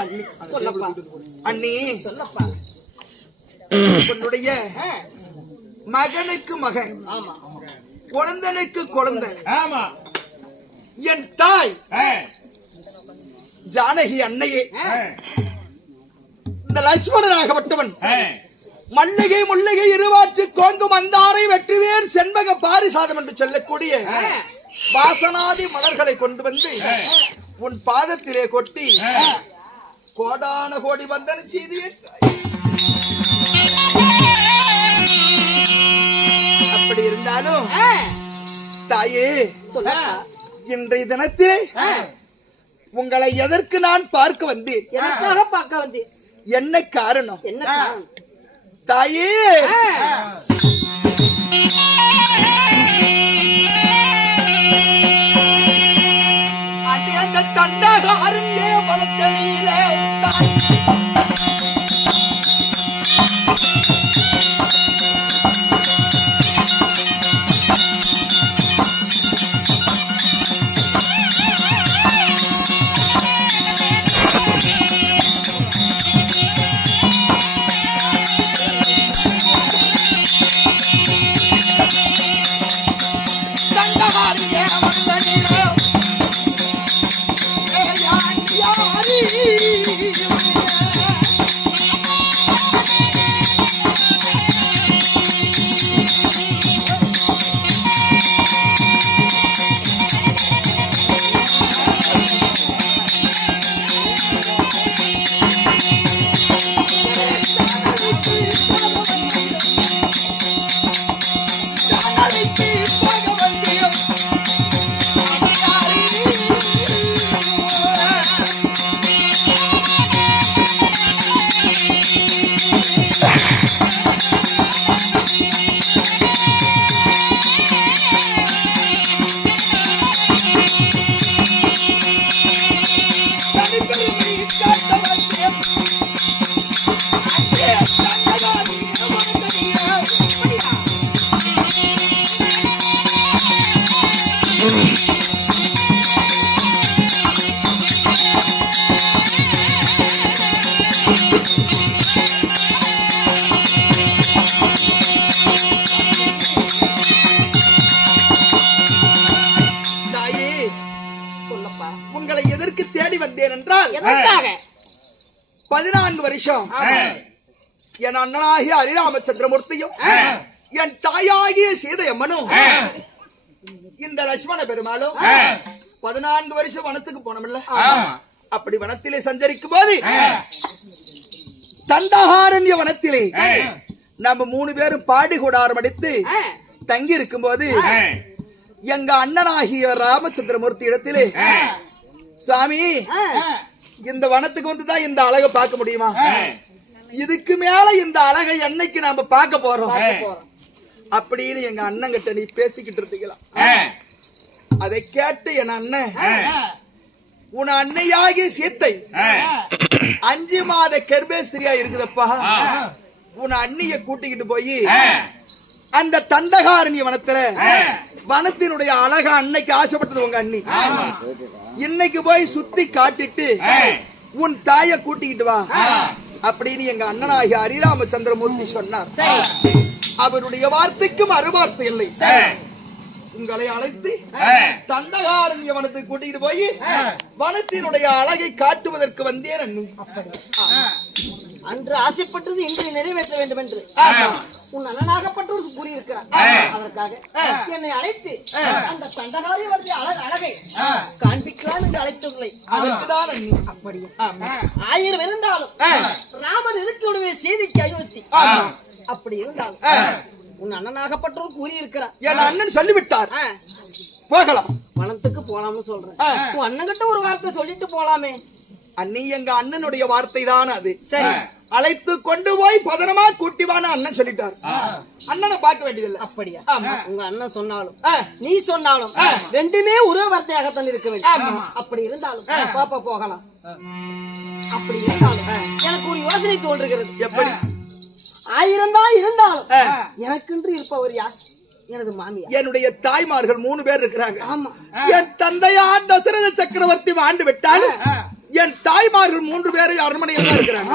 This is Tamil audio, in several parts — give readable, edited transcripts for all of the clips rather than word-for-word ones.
அண்ணி சொல்லப்பா. அண்ணி சொல்லப்பா. உன்னுடைய மகனுக்கு மகன், குழந்தனுக்கு குழந்தை, என் தாய் ஜானகி அன்னையே, இந்த லட்சுமணனாகப்பட்டவன் மல்லிகை முல்லிகை இருவாச்சு கோங்கு மந்தாரை வெற்றிவேர் செண்பக பாரிசாதம் என்று சொல்லக்கூடிய வாசனாதி மலர்களை கொண்டு வந்து உன் பாதத்திலே கொட்டி கோடான கோடி வந்தன செய்தி. அப்படி இருந்தாலும் தாயே, இன்றைய தினத்திலே உங்களை எதற்கு நான் பார்க்க வந்தேன்? பார்க்க வந்தேன். என்ன காரணம்? தாயே, அந்த தண்டகாரன் வளர்த்தலிலே உங்களை எதற்கு தேடி வந்தேன் என்றால், 14 வருஷம் என் அண்ணனாகிய ஹரிராமச்சந்திரமூர்த்தியும் என் தாயாகிய சீதையம்மனும் இந்த லட்சுமண பெருமாளும் 14 வருஷம் வனத்துக்கு போனோம்ல. அப்படி வனத்திலே சஞ்சரிக்கும் போது தண்டகாரண்ய வனத்திலே நம்ம 3 பேரும் பாடி கூடாரம் அடித்து தங்கி இருக்கும் போது எங்க அண்ணனாகிய ராமச்சந்திரமூர்த்தி இடத்திலே, சுவாமி, இந்த வனத்துக்கு வந்துதான் இந்த அழகை பார்க்க முடியுமா? இதுக்கு மேல இந்த அழகை என்னைக்கு நாம பார்க்க போறோம் அப்படின்னு எங்க அண்ணன் கிட்ட நீ பேசிக்கிட்டு இருந்தீங்களா? அதை கேட்டு என் அண்ணன், உன் அன்னையாகிய சீத்தை 5 மாத கர்ப்பேஸ்திரியா இருக்குதப்பா, உன் அண்ணிய கூட்டிக்கிட்டு போய் அந்த தண்டகாரண்ய வனத்துல வனத்தினுடைய அழகா அன்னைக்கு ஆசைப்பட்டது உங்க அண்ணி, இன்னைக்கு போய் சுத்தி காட்டிட்டு உன் தாய கூட்டிக்கிட்டு வா அப்படின்னு எங்க அண்ணனாகிய ஹரிராமச்சந்திரமூர்த்தி சொன்னார். அவருடைய வார்த்தைக்கு மறுவார்த்தை இல்லை. உங்களை அழைத்து தண்டகாரண்ய வனத்தை கூட்டிட்டு போய் வனத்தினுடைய அழகை காட்டுவதற்கு வந்தேன் அண்ணி. அன்று ஆசைப்பட்டது இன்று நிறைவேற்ற வேண்டும் என்று உன் அண்ணனாகப்பட்டவருக்கு கூறியிருக்கிறார். அதற்காக என்னை அழைத்து அந்த தண்டகாரி வந்து அழகை காண்பிக்கலாம் என்று அழைத்துள்ளே. அதற்குதான் அண்ணி. அப்படியே 1000 இருந்தாலும் ராமன் இருக்கக்கூடிய செய்திக்கு அயோத்தி. அப்படி இருந்தாலும் உன் அண்ணனாகப்பட்டவர் கூறியிருக்கிறார். என் அண்ணன் சொல்லிவிட்டார், போகலாம், வனத்துக்கு போலாம்னு சொல்றேன். உன் அண்ணன் கிட்ட ஒரு வார்த்தை சொல்லிட்டு போலாமே. அண்ணி, எங்க அண்ணனுடைய வார்த்தை தான் அது. சரி, அழைத்து கொண்டு போய் பதனமா கூட்டிவான அண்ணன் சொல்லிட்டார். அண்ணனை பார்க்க வேண்டியதில்லை. அப்படியா? உங்க அண்ணன் சொன்னாலும் நீ சொன்னாலும் ரெண்டுமே ஒரே வார்த்தையாகத்தான் இருக்க வேண்டும். அப்படி இருந்தாலும் பாப்பா போகலாம். அப்படி இருந்தாலும் எனக்கு ஒரு யோசனை தோன்றுகிறது. எப்படி? 1000 தான் இருந்தாலும் எனக்கென்று இருப்பவர் யார்? எனது மாமியார். என்னுடைய தாய்மார்கள் 3 பேர் இருக்கிறாங்க. ஆமா. என் தந்தையார் தசரத சக்கரவர்த்தி ஆண்டு விட்டாலும் என் தாய்மார்கள் 3 பேரும் அரண்மனையில் தான் இருக்கிறாங்க.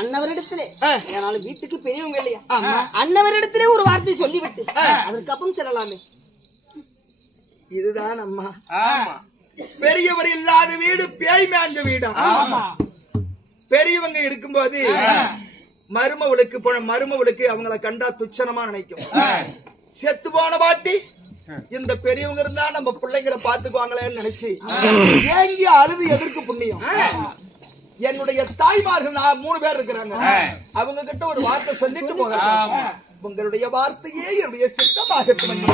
அன்னவரிடத்திலே ஏனாலும் வீட்டுக்கு பெரியவங்க இல்லையா, அன்னவரிடத்திலே ஒரு வார்த்தை சொல்லிவிட்டு அதற்கப்புறம் செல்லலாமே. இதுதான் அம்மா. பெரியவர் இல்லாத வீடு பேய் மேய்ஞ்ச வீடு. பெரியவங்க இருக்கும்போது மருமவளுக்கு அவங்கள கண்டா துச்சனமா நினைக்கும். செத்து போன பாட்டி இந்த பெரியவங்க இருந்தா நம்ம பிள்ளைங்களை பாத்துக்குவாங்களேன்னு நினைச்சு ஏங்கி அழுது எதற்கு புண்ணியம். என்னுடைய தாய்மார்கள் 3 பேர் இருக்கிறாங்க. அவங்க கிட்ட ஒரு வார்த்தை சொல்லிட்டு போக, உங்களுடைய வார்த்தையே என்னுடைய சித்தமாகட்டும்.